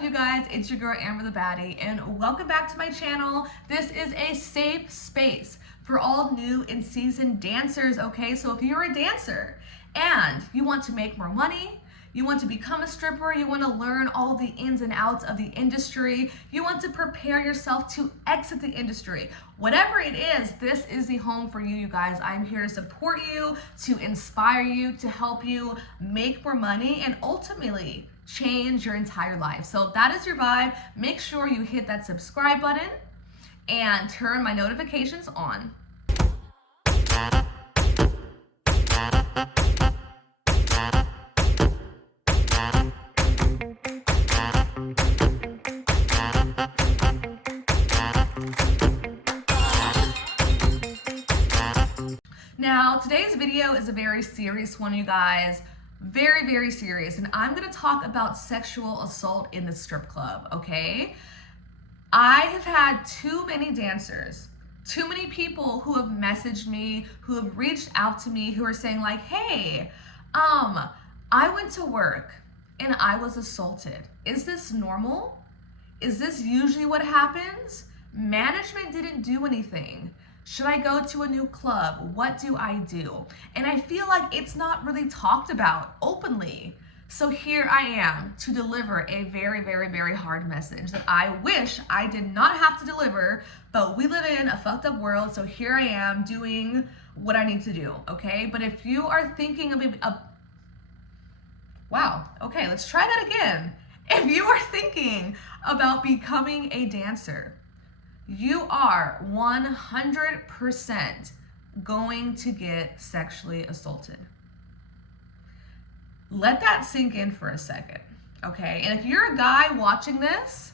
up, you guys? It's your girl Amber the Baddie, and welcome back to my channel. This is a safe space for all new and seasoned dancers, okay? So if you're a dancer and you want to make more money, you want to become a stripper, you want to learn all the ins and outs of the industry, you want to prepare yourself to exit the industry, whatever it is, this is the home for you, you guys. I'm here to support you, to inspire you, to help you make more money, and ultimately change your entire life. So if that is your vibe, make sure you hit that subscribe button and turn my notifications on. Now, today's video is a very serious one, you guys. Very, very serious. And I'm gonna talk about sexual assault in the strip club, okay? I have had too many dancers, too many people who have messaged me, who have reached out to me, who are saying like, hey, I went to work and I was assaulted. Is this normal? Is this usually what happens? Management didn't do anything. Should I go to a new club? What do I do? And I feel like it's not really talked about openly. So here I am to deliver a very, very, very hard message that I wish I did not have to deliver, but we live in a fucked up world, so here I am doing what I need to do, okay? But if you are thinking of wow, okay, let's try that again. If you are thinking about becoming a dancer, you are 100% going to get sexually assaulted. Let that sink in for a second, okay? And if you're a guy watching this,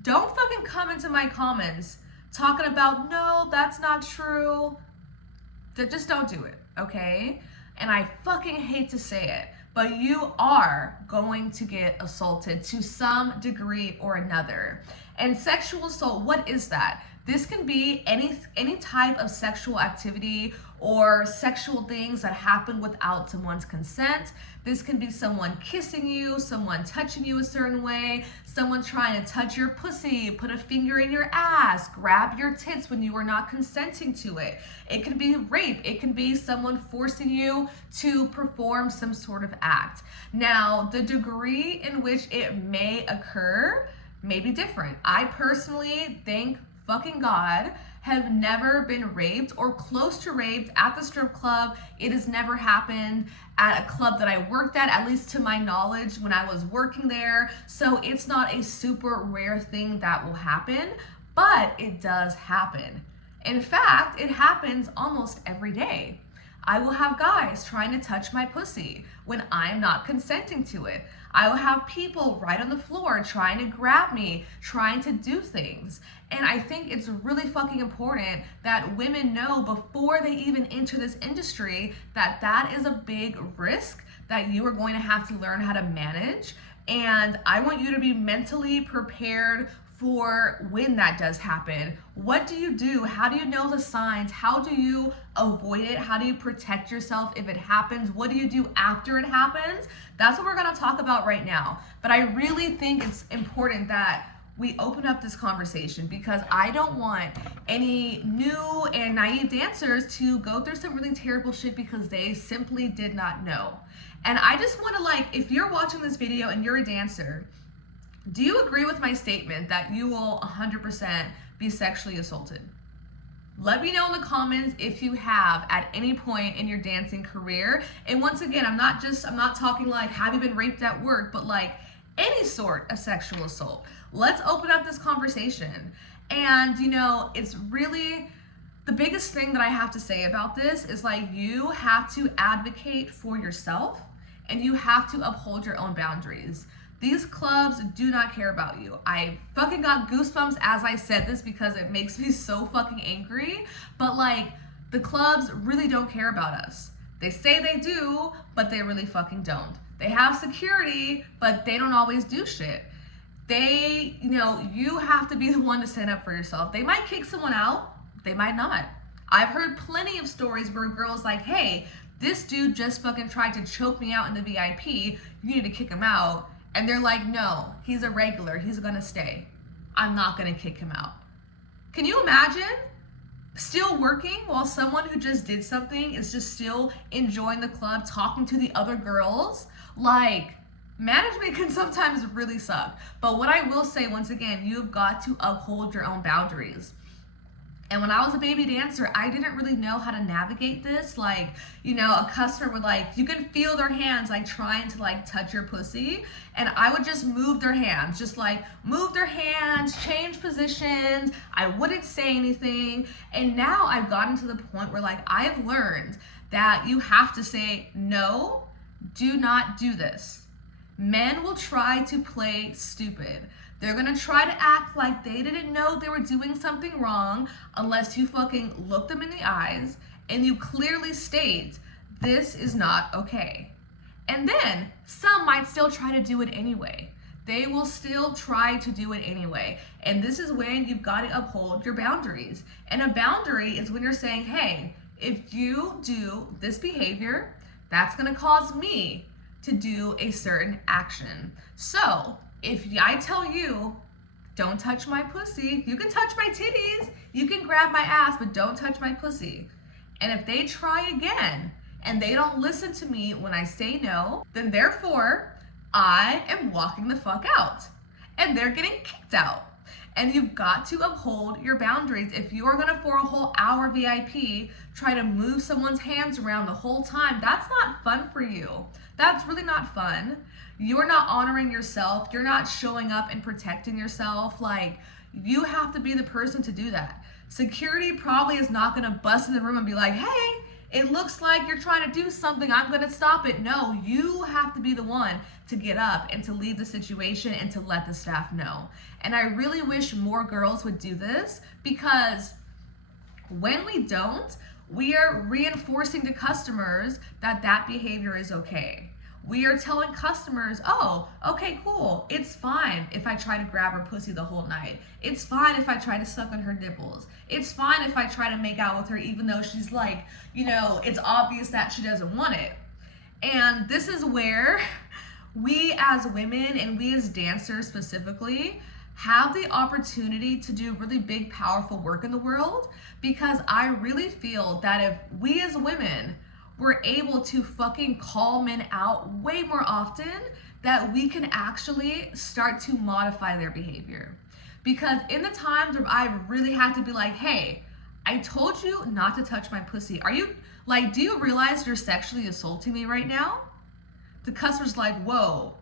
don't fucking come into my comments talking about, no, that's not true. Just don't do it, okay? And I fucking hate to say it, but you are going to get assaulted to some degree or another. And sexual assault, what is that? This can be any type of sexual activity or sexual things that happen without someone's consent. This can be someone kissing you, someone touching you a certain way, someone trying to touch your pussy, put a finger in your ass, grab your tits when you are not consenting to it. It can be rape. It can be someone forcing you to perform some sort of act. Now, the degree in which it may occur may be different. I personally, thank fucking God, have never been raped or close to raped at the strip club. It has never happened at a club that I worked at least to my knowledge when I was working there. So it's not a super rare thing that will happen, but it does happen. In fact, it happens almost every day. I will have guys trying to touch my pussy when I'm not consenting to it. I will have people right on the floor trying to grab me, trying to do things. And I think it's really fucking important that women know before they even enter this industry that that is a big risk that you are going to have to learn how to manage. And I want you to be mentally prepared for when that does happen. What do you do? How do you know the signs? How do you avoid it? How do you protect yourself if it happens? What do you do after it happens? That's what we're gonna talk about right now. But I really think it's important that we open up this conversation because I don't want any new and naive dancers to go through some really terrible shit because they simply did not know. And I just wanna if you're watching this video and you're a dancer, do you agree with my statement that you will 100% be sexually assaulted? Let me know in the comments if you have at any point in your dancing career. And once again, I'm not talking like, have you been raped at work, but like any sort of sexual assault. Let's open up this conversation. And it's really, the biggest thing that I have to say about this is like, you have to advocate for yourself and you have to uphold your own boundaries. These clubs do not care about you. I fucking got goosebumps as I said this because it makes me so fucking angry. But the clubs really don't care about us. They say they do, but they really fucking don't. They have security, but they don't always do shit. You have to be the one to stand up for yourself. They might kick someone out, they might not. I've heard plenty of stories where girls like, hey, this dude just fucking tried to choke me out in the VIP. You need to kick him out. and they're like, no, he's a regular, he's gonna stay, I'm not gonna kick him out. Can you imagine still working while someone who just did something is just still enjoying the club, talking to the other girls? Like, management can sometimes really suck. But what I will say, once again, you've got to uphold your own boundaries. And when I was a baby dancer, I didn't really know how to navigate this. Like, you know, a customer would like, you can feel their hands like trying to like touch your pussy. And I would just move their hands, just like move their hands, change positions. I wouldn't say anything. And now I've gotten to the point where like I've learned that you have to say, no, do not do this. Men will try to play stupid. They're gonna try to act like they didn't know they were doing something wrong unless you fucking look them in the eyes and you clearly state, this is not okay. And then some might still try to do it anyway. They will still try to do it anyway. And this is when you've got to uphold your boundaries. And a boundary is when you're saying, hey, if you do this behavior, that's gonna cause me to do a certain action. So if I tell you, don't touch my pussy, you can touch my titties, you can grab my ass, but don't touch my pussy. And if they try again and they don't listen to me when I say no, then therefore I am walking the fuck out and they're getting kicked out. And you've got to uphold your boundaries. If you are gonna, for a whole hour VIP, try to move someone's hands around the whole time, that's not fun for you. That's really not fun. You're not honoring yourself. You're not showing up and protecting yourself. Like, you have to be the person to do that. Security probably is not gonna bust in the room and be like, hey, it looks like you're trying to do something, I'm gonna stop it. No, you have to be the one to get up and to leave the situation and to let the staff know. And I really wish more girls would do this, because when we don't, we are reinforcing to customers that that behavior is okay. We are telling customers, oh, okay, cool. It's fine if I try to grab her pussy the whole night. It's fine if I try to suck on her nipples. It's fine if I try to make out with her even though she's like, you know, it's obvious that she doesn't want it. And this is where we as women and we as dancers specifically have the opportunity to do really big, powerful work in the world, because I really feel that if we as women were able to fucking call men out way more often, that we can actually start to modify their behavior. Because in the times where I really had to be like, hey, I told you not to touch my pussy. Are you, like, do you realize you're sexually assaulting me right now? The customer's like, whoa,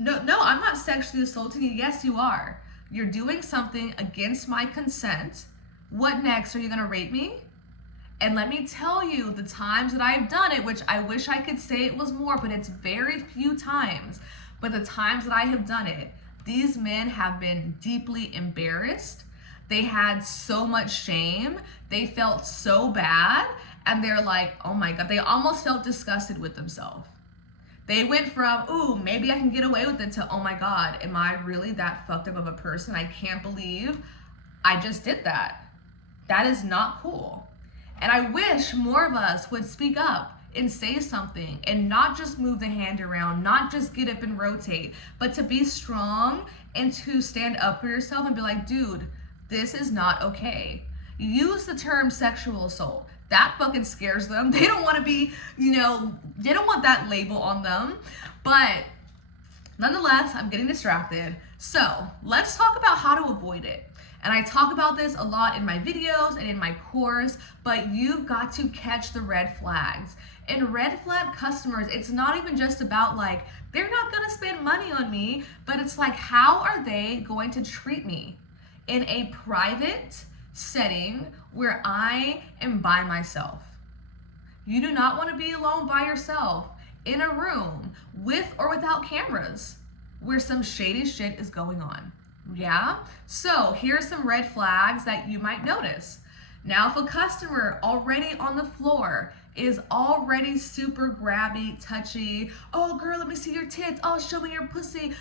no, I'm not sexually assaulting you. Yes, you are. You're doing something against my consent. What next? Are you gonna rape me? And let me tell you, the times that I've done it, which I wish I could say it was more, but it's very few times, but the times that I have done it, these men have been deeply embarrassed. They had so much shame. They felt so bad. And they're like, oh my God, they almost felt disgusted with themselves. They went from, ooh, maybe I can get away with it, to, oh my God, am I really that fucked up of a person? I can't believe I just did that. That is not cool. And I wish more of us would speak up and say something and not just move the hand around, not just get up and rotate, but to be strong and to stand up for yourself and be like, dude, this is not okay. Use the term sexual assault. That fucking scares them. They don't want to be, you know, they don't want that label on them. But nonetheless, I'm getting distracted. So let's talk about how to avoid it. And I talk about this a lot in my videos and in my course, but you've got to catch the red flags. And red flag customers, it's not even just about like, they're not gonna spend money on me, but it's like, how are they going to treat me in a private setting where I am by myself? You do not want to be alone by yourself in a room with or without cameras where some shady shit is going on. Yeah? So here's some red flags that you might notice. Now, if a customer already on the floor is already super grabby, touchy, oh girl, let me see your tits, oh show me your pussy,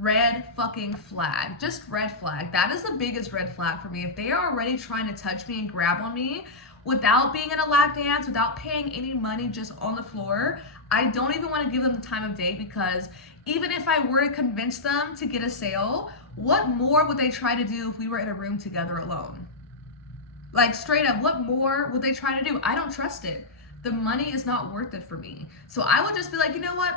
red fucking flag, just red flag. That is the biggest red flag for me. If they are already trying to touch me and grab on me without being in a lap dance, without paying any money, just on the floor, I don't even want to give them the time of day, because Even if I were to convince them to get a sale, what more would they try to do if we were in a room together alone? Like straight up, what more would they try to do? I don't trust it. The money is not worth it for me. So I would just be like, you know what?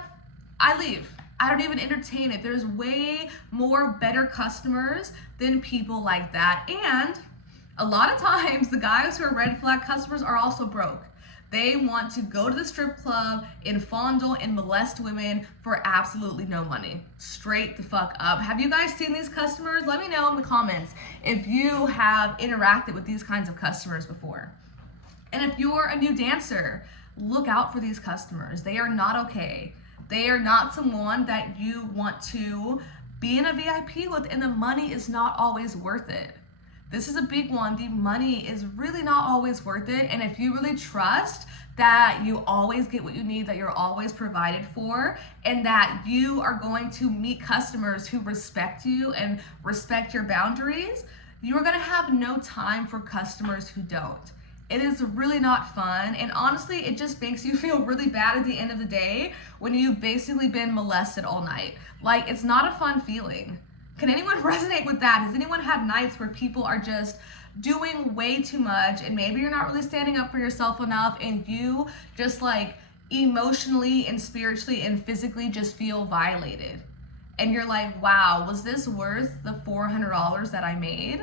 I leave. I don't even entertain it. There's way more better customers than people like that. And a lot of times the guys who are red flag customers are also broke. They want to go to the strip club and fondle and molest women for absolutely no money. Straight the fuck up. Have you guys seen these customers? Let me know in the comments if you have interacted with these kinds of customers before. And if you're a new dancer, look out for these customers. They are not okay. They are not someone that you want to be in a VIP with, and the money is not always worth it. This is a big one. The money is really not always worth it. And if you really trust that you always get what you need, that you're always provided for, and that you are going to meet customers who respect you and respect your boundaries, you're gonna have no time for customers who don't. It is really not fun, and honestly, it just makes you feel really bad at the end of the day when you've basically been molested all night. Like, it's not a fun feeling. Can anyone resonate with that? Has anyone had nights where people are just doing way too much, and maybe you're not really standing up for yourself enough, and you just like emotionally and spiritually and physically just feel violated? And you're like, wow, was this worth the $400 that I made?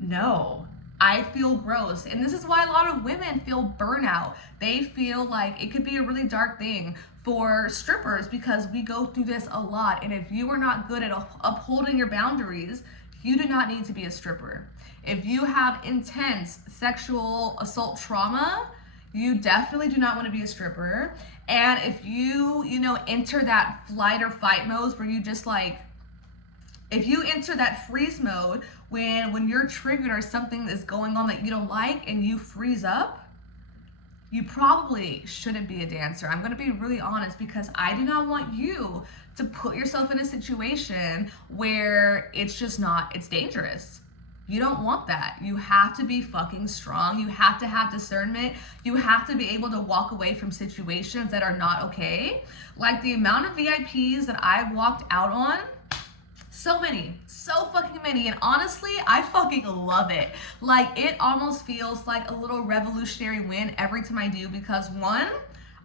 No. I feel gross. And this is why a lot of women feel burnout. They feel like it could be a really dark thing for strippers because we go through this a lot. And if you are not good at upholding your boundaries, you do not need to be a stripper. If you have intense sexual assault trauma, you definitely do not want to be a stripper. And if you enter that flight or fight mode where you just like, if you enter that freeze mode when you're triggered or something is going on that you don't like and you freeze up, you probably shouldn't be a dancer. I'm gonna be really honest because I do not want you to put yourself in a situation where it's dangerous. You don't want that. You have to be fucking strong. You have to have discernment. You have to be able to walk away from situations that are not okay. Like the amount of VIPs that I've walked out on, so many, so fucking many. And honestly, I fucking love it. Like, it almost feels like a little revolutionary win every time I do because one,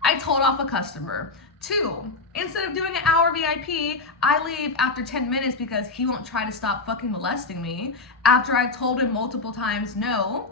I told off a customer. Two, instead of doing an hour VIP, I leave after 10 minutes because he won't try to stop fucking molesting me after I've told him multiple times no.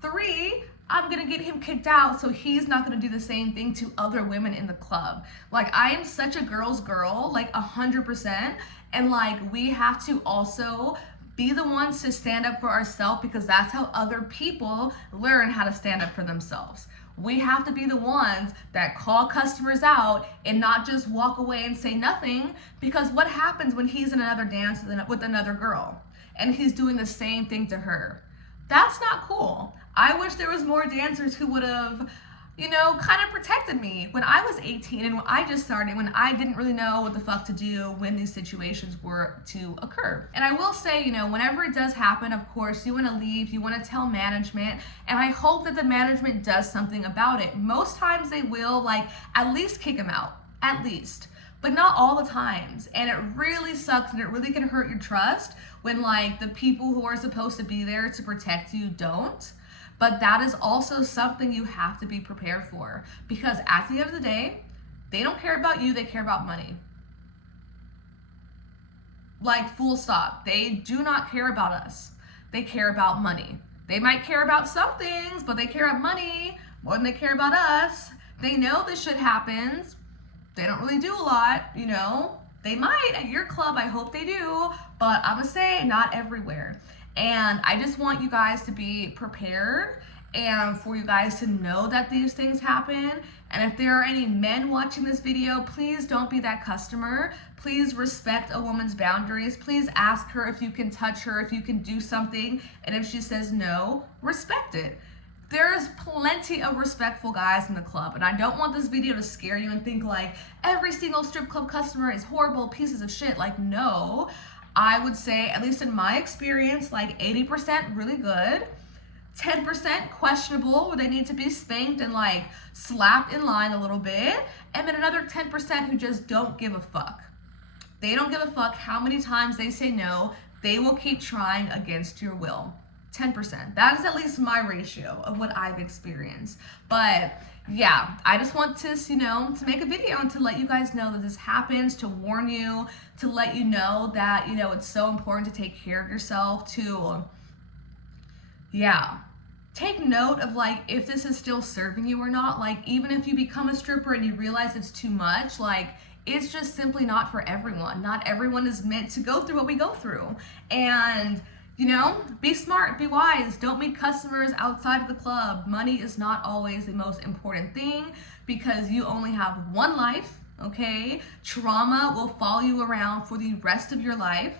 Three, I'm gonna get him kicked out so he's not gonna do the same thing to other women in the club. Like, I am such a girl's girl, like 100%. And like, we have to also be the ones to stand up for ourselves because that's how other people learn how to stand up for themselves. We have to be the ones that call customers out and not just walk away and say nothing, because what happens when he's in another dance with another girl and he's doing the same thing to her? That's not cool. I wish there was more dancers who would have, kind of protected me when I was 18 and when I just started, when I didn't really know what the fuck to do when these situations were to occur. And I will say, whenever it does happen, of course, you want to leave, you want to tell management, and I hope that the management does something about it. Most times they will, like, at least kick him out, at least. But not all the times. And it really sucks and it really can hurt your trust when, like, the people who are supposed to be there to protect you don't. But that is also something you have to be prepared for, because at the end of the day, they don't care about you, they care about money. Like, full stop. They do not care about us. They care about money. They might care about some things, but they care about money more than they care about us. They know this shit happens. They don't really do a lot, They might at your club, I hope they do, but I'm gonna say not everywhere. And I just want you guys to be prepared and for you guys to know that these things happen. And if there are any men watching this video, please don't be that customer. Please respect a woman's boundaries. Please ask her if you can touch her, if you can do something. And if she says no, respect it. There's plenty of respectful guys in the club, and I don't want this video to scare you and think like every single strip club customer is horrible pieces of shit. Like, no. I would say, at least in my experience, like 80% really good, 10% questionable, where they need to be spanked and like slapped in line a little bit, and then another 10% who just don't give a fuck. They don't give a fuck how many times they say no. They will keep trying against your will. 10%. That is at least my ratio of what I've experienced. But yeah, I just want to, to make a video and to let you guys know that this happens, to warn you, to let you know that, it's so important to take care of yourself, to, take note of like if this is still serving you or not. Like even if you become a stripper and you realize it's too much, like it's just simply not for everyone. Not everyone is meant to go through what we go through. And be smart, be wise. Don't meet customers outside of the club. Money is not always the most important thing because you only have one life, okay? Trauma will follow you around for the rest of your life.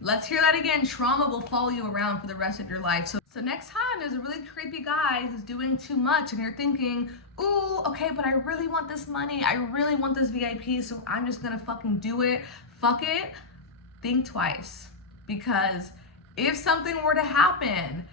Let's hear that again. Trauma will follow you around for the rest of your life. So next time there's a really creepy guy who's doing too much and you're thinking, ooh, okay, but I really want this money. I really want this VIP, so I'm just gonna fucking do it. Fuck it. Think twice. Because if something were to happen,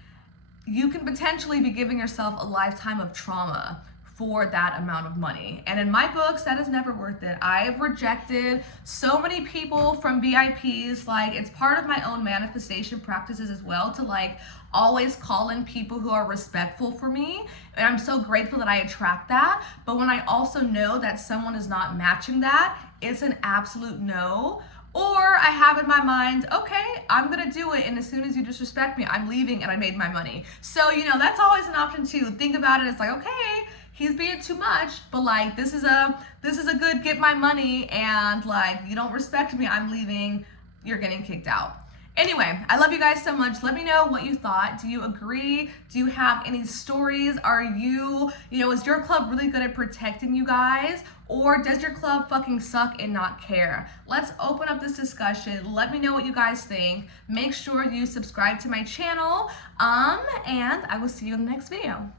you can potentially be giving yourself a lifetime of trauma for that amount of money. And in my books, that is never worth it. I've rejected so many people from VIPs. Like, it's part of my own manifestation practices as well to like always call in people who are respectful for me. And I'm so grateful that I attract that. But when I also know that someone is not matching that, it's an absolute no. Or I have in my mind, okay, I'm gonna do it, and as soon as you disrespect me, I'm leaving and I made my money. So, that's always an option too. Think about it, it's like, okay, he's being too much, but like this is a good get my money, and like you don't respect me, I'm leaving, you're getting kicked out. Anyway, I love you guys so much. Let me know what you thought. Do you agree? Do you have any stories? Are you, is your club really good at protecting you guys? Or does your club fucking suck and not care? Let's open up this discussion. Let me know what you guys think. Make sure you subscribe to my channel. And I will see you in the next video.